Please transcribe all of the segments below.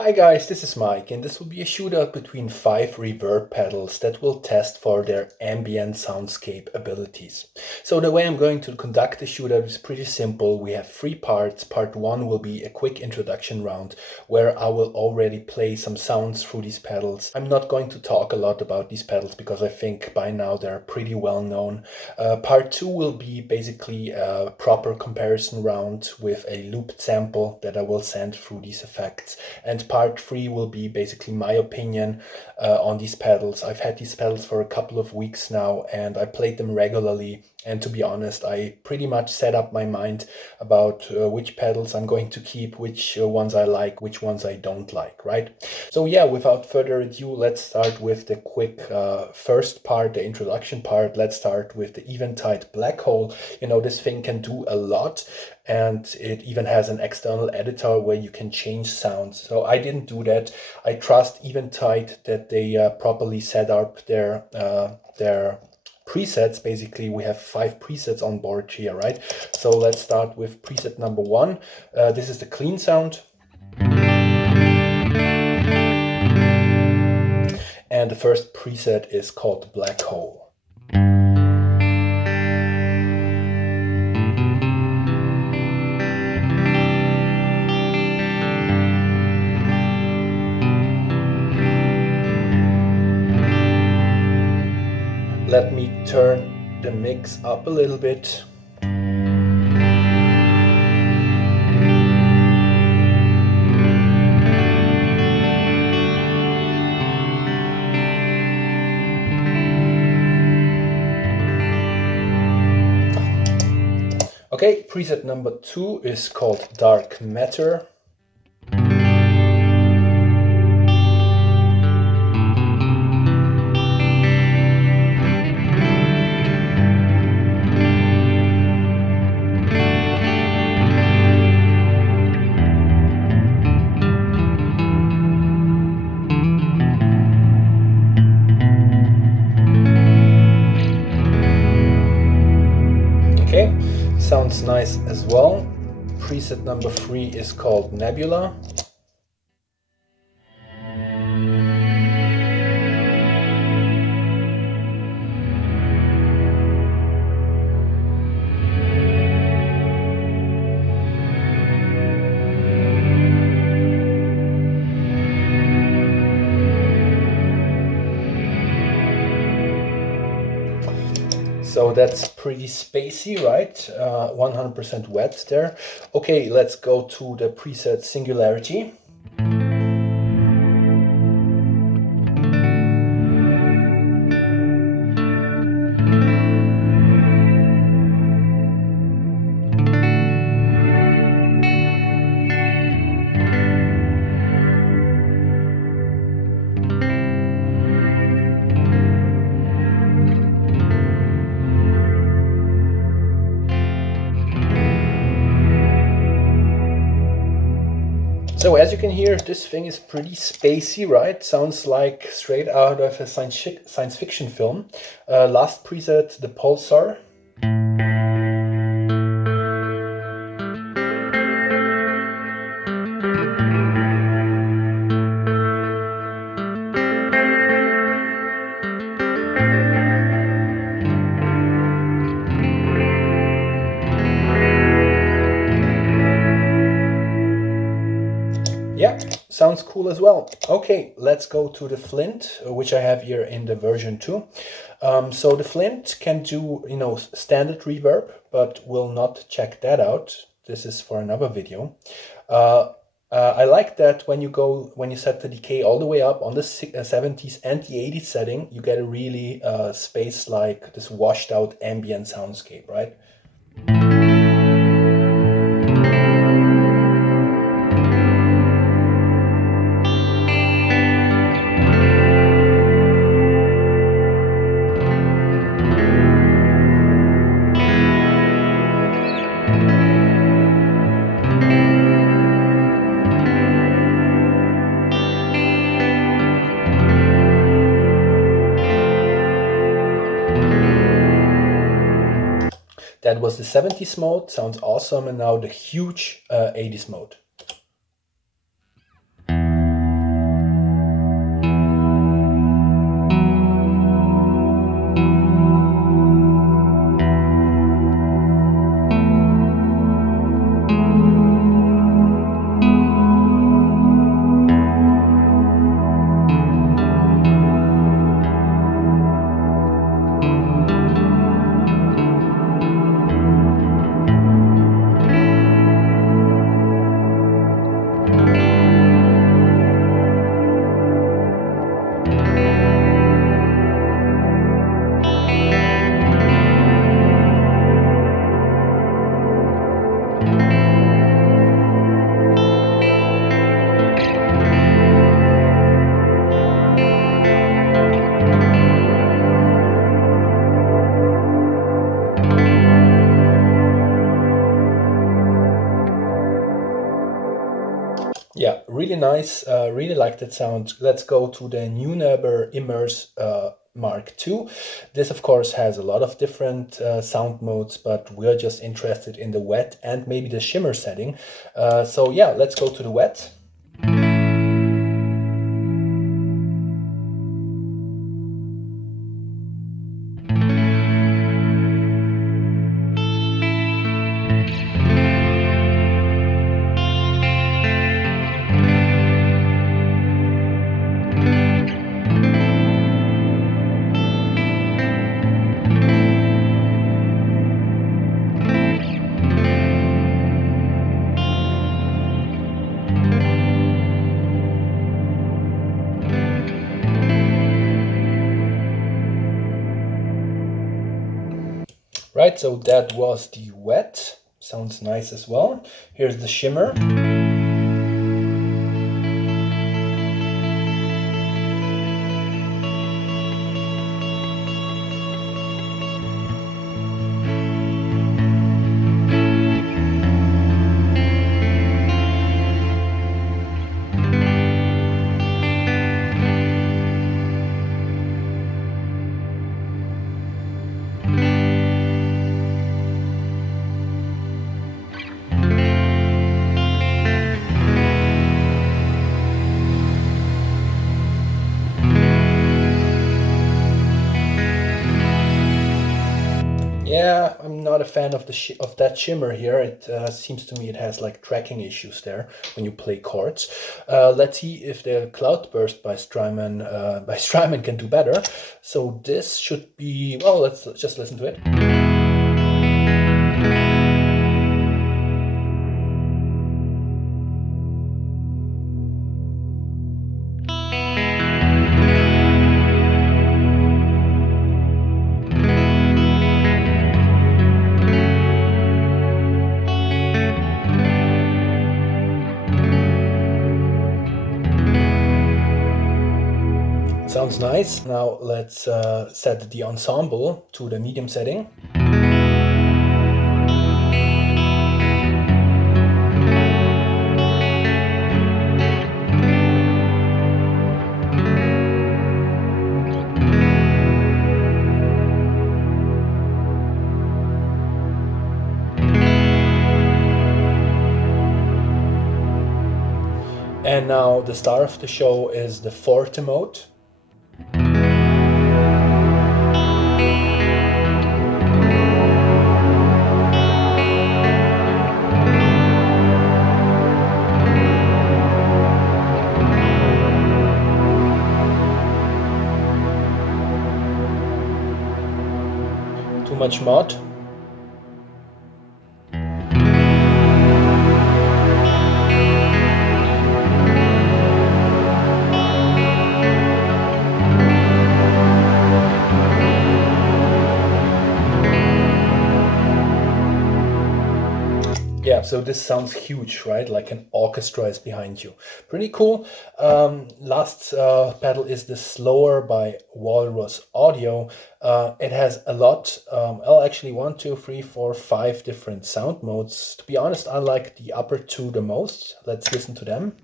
Hi guys, this is Mike, and this will be a shootout between 5 reverb pedals that will test for their ambient soundscape abilities. So the way I'm going to conduct the shootout is pretty simple. We have 3 parts. Part 1 will be a quick introduction round where I will already play some sounds through these pedals. I'm not going to talk a lot about these pedals because I think by now they're pretty well known. Part 2 will be basically a proper comparison round with a looped sample that I will send through these effects. And part 3 will be basically my opinion on these pedals. I've had these pedals for a couple of weeks now and I played them regularly. And to be honest, I pretty much set up my mind about which pedals I'm going to keep, which ones I like, which ones I don't like, right? So yeah, without further ado, let's start with the quick first part, the introduction part. Let's start with the Eventide Blackhole. You know, this thing can do a lot, and it even has an external editor where you can change sounds. So I didn't do that. I trust Eventide that they properly set up their presets. Basically, we have 5 presets on board here, right? So let's start with preset number 1. This is the clean sound. And the first preset is called Black Hole. Let me turn the mix up a little bit. Okay, preset number 2 is called Dark Matter. Okay, sounds nice as well. Preset number 3 is called Nebula. So that's pretty spacey, right? 100% wet there. Okay, let's go to the preset Singularity. So as you can hear, this thing is pretty spacey, right? Sounds like straight out of a science fiction film. Last preset, the Pulsar. Yeah, sounds cool as well. Okay, let's go to the Flint, which I have here in the version 2. So the Flint can do, you know, standard reverb, but we'll not check that out. This is for another video. I like that when you set the decay all the way up on the 70s and the 80s setting, you get a really space like this washed out ambient soundscape, right? That was the 70s mode, sounds awesome, and now the huge 80s mode. really nice, really like that sound. Let's go to the Neunaber Immerse Mark II. This of course has a lot of different sound modes, but we're just interested in the wet and maybe the shimmer setting. So yeah, let's go to the wet. Right, so that was the wet. Sounds nice as well. Here's the shimmer. Yeah, I'm not a fan of that shimmer here. It seems to me it has like tracking issues there when you play chords. Let's see if the Cloudburst by Strymon can do better. So this should be, well, let's just listen to it. Sounds nice. Now let's set the ensemble to the medium setting. And now the star of the show is the forte mode. Too much mod. Yeah, so this sounds huge, right? Like an orchestra is behind you. Pretty cool. Last pedal is the Slower by Walrus Audio. It has a lot, well, actually 1, 2, 3, 4, 5 different sound modes. To be honest, I like the upper two the most. Let's listen to them.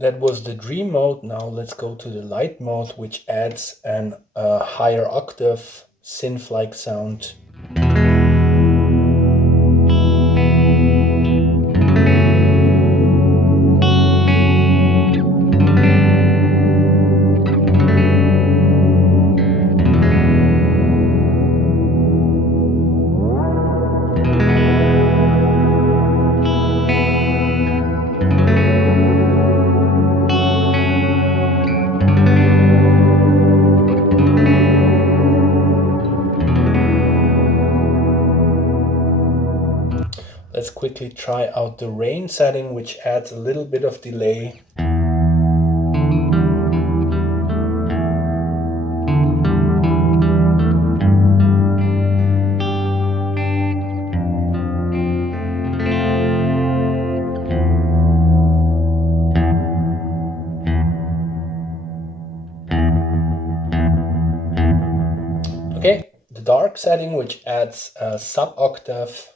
That was the dream mode. Now let's go to the light mode, which adds an higher octave synth-like sound. let's quickly try out the rain setting, which adds a little bit of delay. Okay, the dark setting, which adds a sub-octave.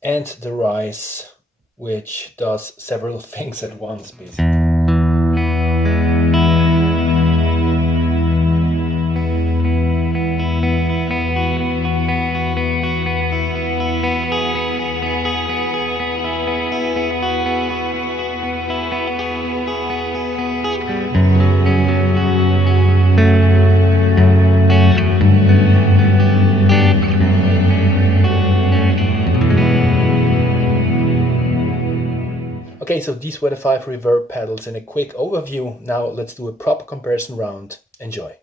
And the rise, which does several things at once, basically. Okay, so these were the 5 reverb pedals in a quick overview. Now let's do a proper comparison round. Enjoy.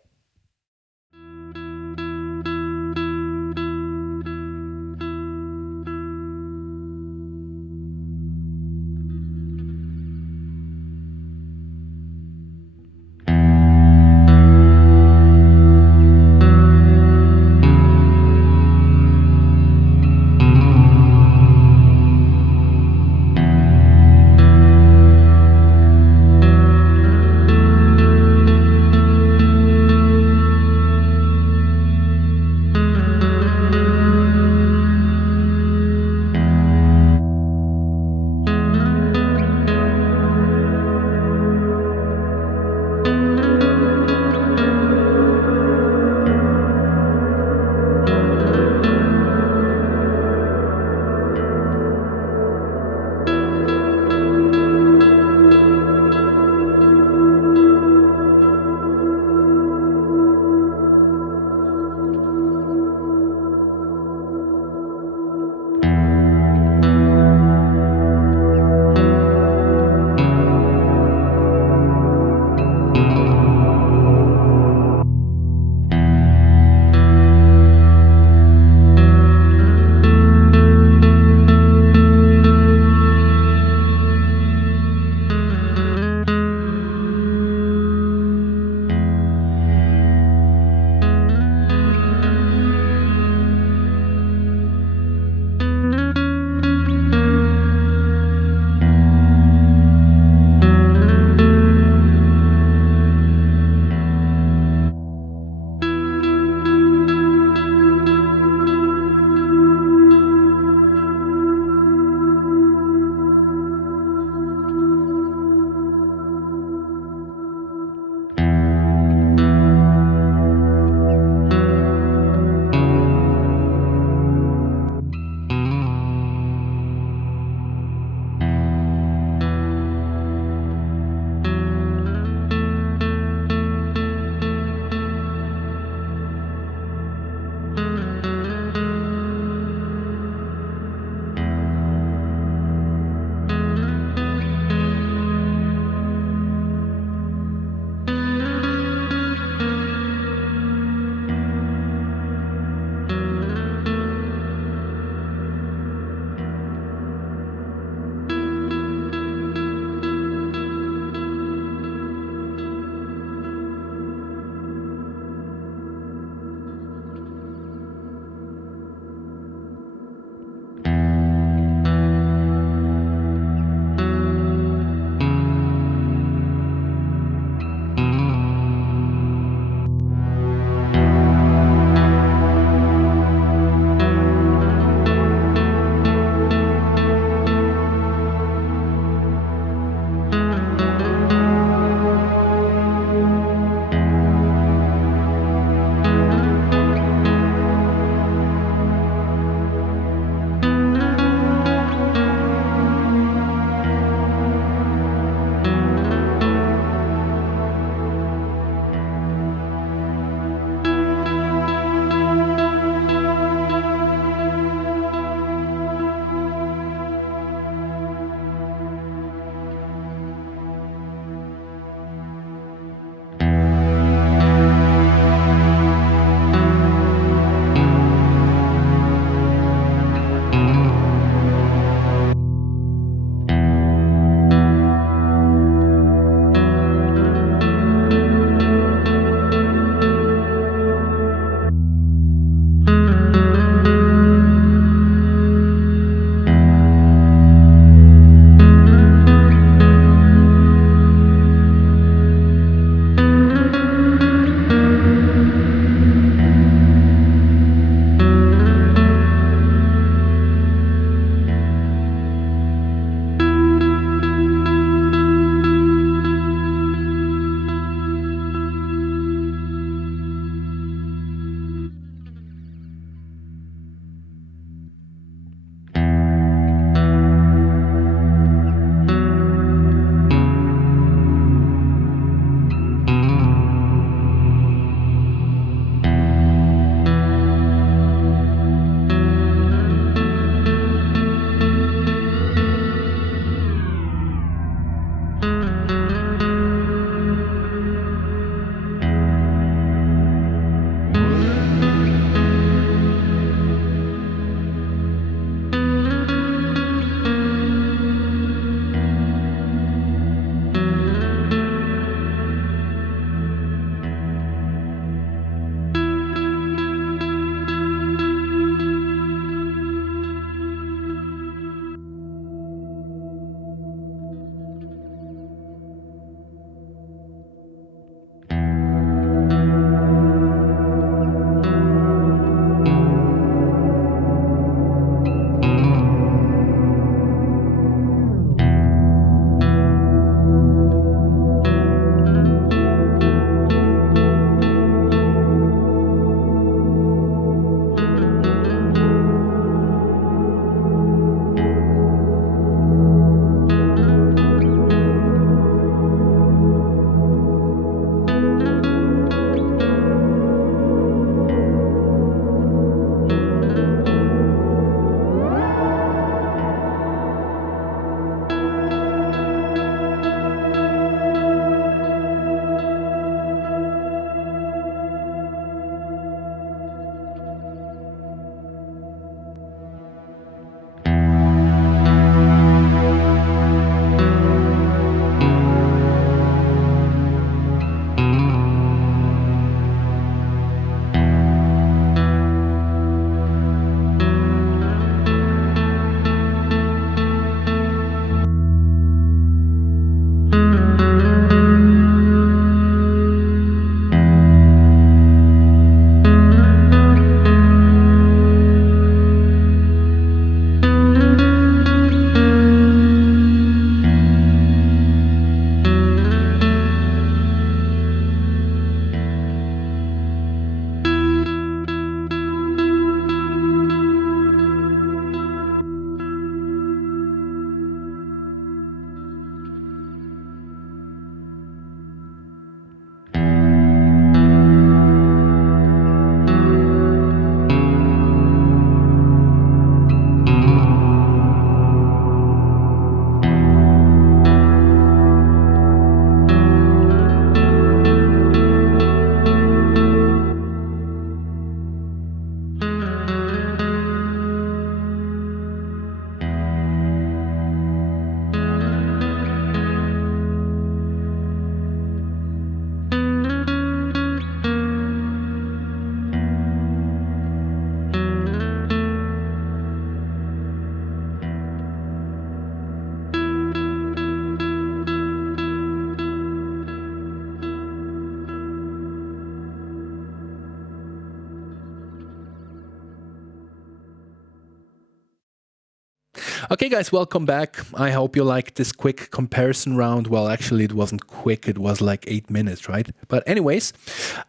Okay, guys, welcome back. I hope you liked this quick comparison round. Well, actually, it wasn't quick. It was like 8 minutes, right? But anyways,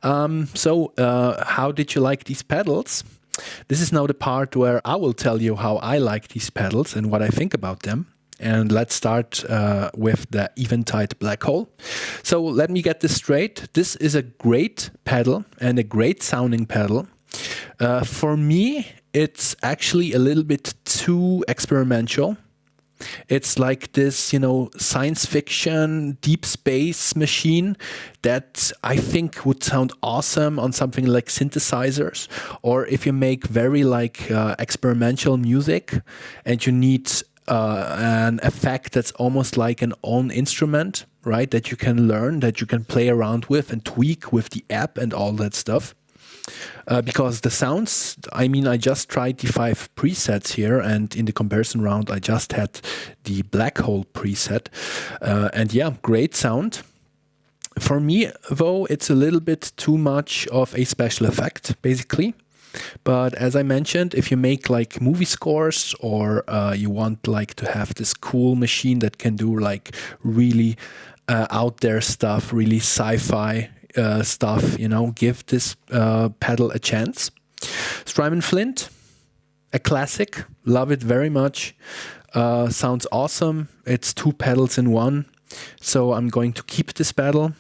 how did you like these pedals? This is now the part where I will tell you how I like these pedals and what I think about them. And let's start with the Eventide Blackhole. So let me get this straight. This is a great pedal and a great sounding pedal. For me, it's actually a little bit too experimental. It's like this, you know, science fiction, deep space machine that I think would sound awesome on something like synthesizers. Or if you make very like experimental music and you need an effect that's almost like an own instrument, right? That you can learn, that you can play around with and tweak with the app and all that stuff. Because the sounds, I mean, I just tried the 5 presets here, and in the comparison round, I just had the Blackhole preset. And yeah, great sound. For me, though, it's a little bit too much of a special effect, basically. But as I mentioned, if you make like movie scores or you want like to have this cool machine that can do like really out there stuff, really sci-fi stuff, you know, give this pedal a chance. Strymon Flint, a classic, love it very much. Sounds awesome. It's 2 pedals in one, so I'm going to keep this pedal.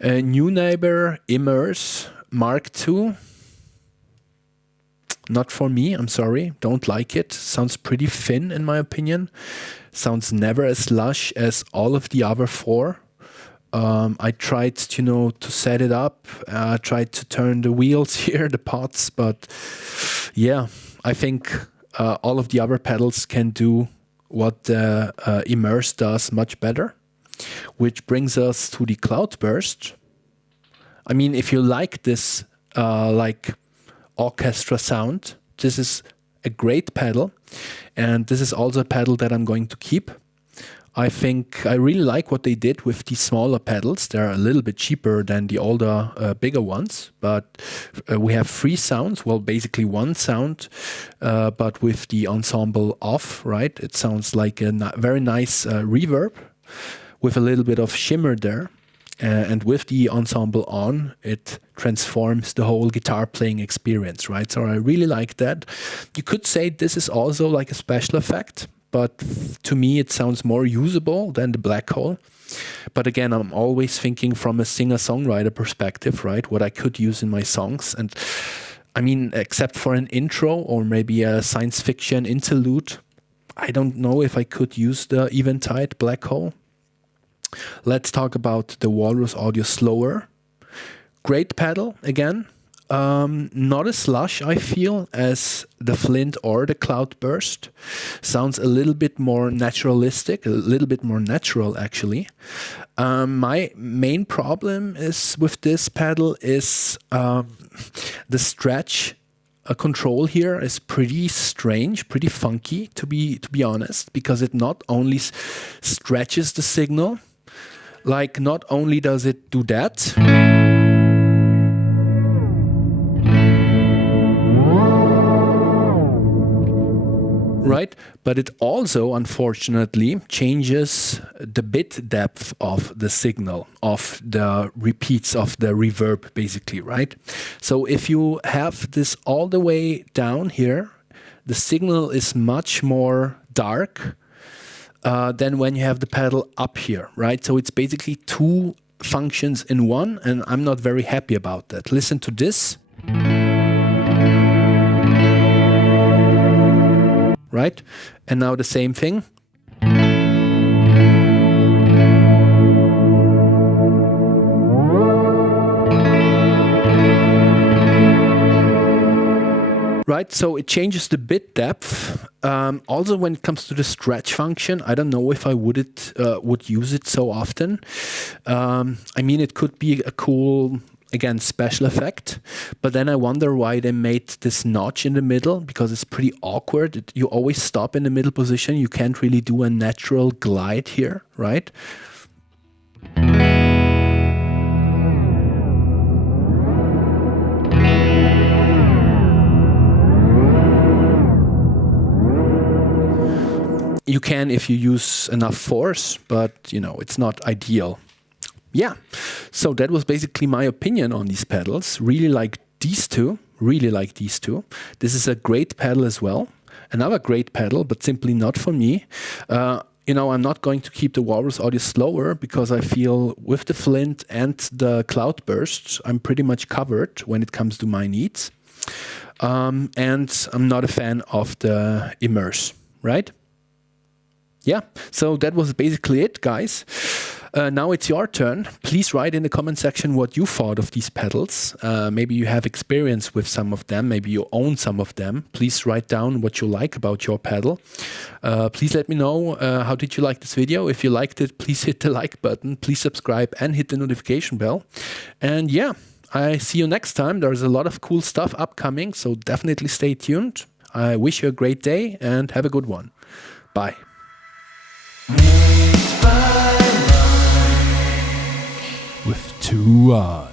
Neunaber Immerse Mark II. Not for me, I'm sorry, don't like it. Sounds pretty thin in my opinion. Sounds never as lush as all of the other 4. I tried, you know, to set it up, tried to turn the wheels here, the pots, but yeah, I think all of the other pedals can do what the Immerse does much better, which brings us to the Cloudburst. I mean, if you like this like orchestra sound, this is a great pedal, and this is also a pedal that I'm going to keep. I think I really like what they did with the smaller pedals. They're a little bit cheaper than the older, bigger ones, but we have 3 sounds, well, basically 1 sound, but with the ensemble off, right? It sounds like a very nice reverb with a little bit of shimmer there. And with the ensemble on, it transforms the whole guitar playing experience, right? So I really like that. You could say this is also like a special effect, but to me it sounds more usable than the Blackhole. But again, I'm always thinking from a singer-songwriter perspective, right? What I could use in my songs. And I mean, except for an intro or maybe a science fiction interlude, I don't know if I could use the Eventide Blackhole. Let's talk about the Walrus Audio Slöer. Great pedal, again. Not as lush, I feel, as the Flint or the Cloudburst. Sounds a little bit more naturalistic, a little bit more natural, actually. My main problem is with this pedal is the stretch control here is pretty strange, pretty funky, to be honest, because it not only stretches the signal, like not only does it do that, right? But it also, unfortunately, changes the bit depth of the signal, of the repeats, of the reverb, basically, right? So if you have this all the way down here, the signal is much more dark than when you have the pedal up here, right? So it's basically 2 functions in one, and I'm not very happy about that. Listen to this. Right? And now the same thing. Right, so it changes the bit depth. Also, when it comes to the stretch function, I don't know if I would use it so often. I mean, it could be a cool, again, special effect, but then I wonder why they made this notch in the middle, because it's pretty awkward. You always stop in the middle position. You can't really do a natural glide here, right? You can if you use enough force, but it's not ideal. Yeah, so that was basically my opinion on these pedals. Really like these two. This is a great pedal as well. Another great pedal, but simply not for me. I'm not going to keep the Walrus Audio Slöer because I feel with the Flint and the Cloudburst, I'm pretty much covered when it comes to my needs. And I'm not a fan of the Immerse, right? Yeah, so that was basically it, guys. Now it's your turn. Please write in the comment section what you thought of these pedals. Maybe you have experience with some of them. Maybe you own some of them. Please write down what you like about your pedal. Please let me know how did you like this video. If you liked it, please hit the like button. Please subscribe and hit the notification bell. And yeah, I see you next time. There's a lot of cool stuff upcoming, so definitely stay tuned. I wish you a great day and have a good one. Bye. With 2 eyes.